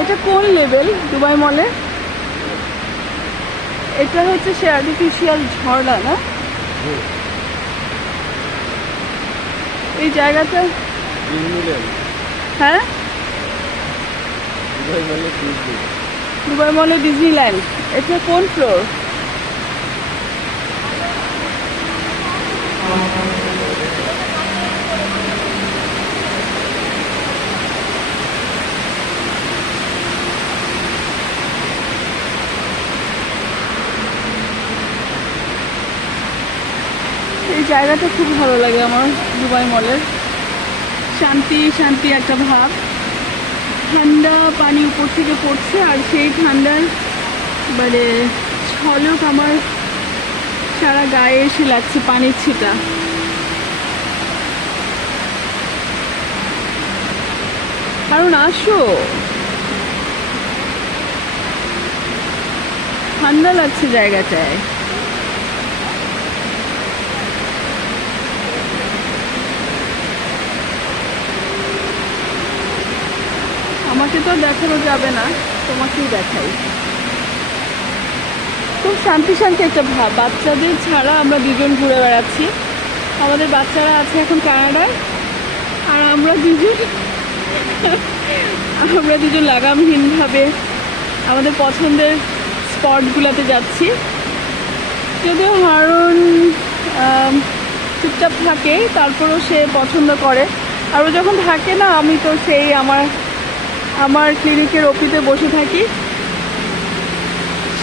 এটা কোন level? Dubai মলে? এটা হচ্ছে সে আর্টিফিশিয়াল ঝর্ণা না? এই জায়গাটা? হ্যাঁ? দুবাই মলে ডিজনিল্যান্ড। এটা কোন ফ্লোর এই জায়গাটা খুব ভালো লাগে আমার, দুবাই মলের। শান্তি শান্তি একটা ভাব। ঠান্ডা পানি উপর থেকে পড়ছে আর সেই ঠান্ডার মানে ছলক আমার সারা গায়ে এসে লাগছে পানির ছিটা। কারণ আসো। ঠান্ডা লাগছে জায়গাটায়। আমাকে তো দেখানো যাবে না, তোমাকেই দেখাই। খুব শান্তি শান্তি একটা ভাব বাচ্চাদের ছাড়া আমরা দুজন ঘুরে বেড়াচ্ছি। আমাদের বাচ্চারা আছে এখন কানাডায়, আর আমরা দুজন আমরা দুজন লাগামহীনভাবে আমাদের পছন্দের স্পটগুলোতে যাচ্ছি। যদিও হারুন চুপচাপ থাকে, তারপরেও সে পছন্দ করে। আর ও যখন থাকে না, আমি তো সেই আমার আমার ক্লিনিকের অফিসে বসে থাকি।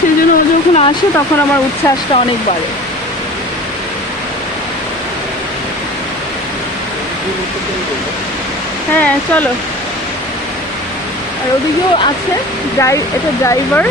সেই জন্য ও যখন আসে, তখন আমার উচ্ছ্বাসটা অনেক বাড়ে। হ্যাঁ চলো। আর ওদিকেও আছে ড্রাই এটা ড্রাইভার।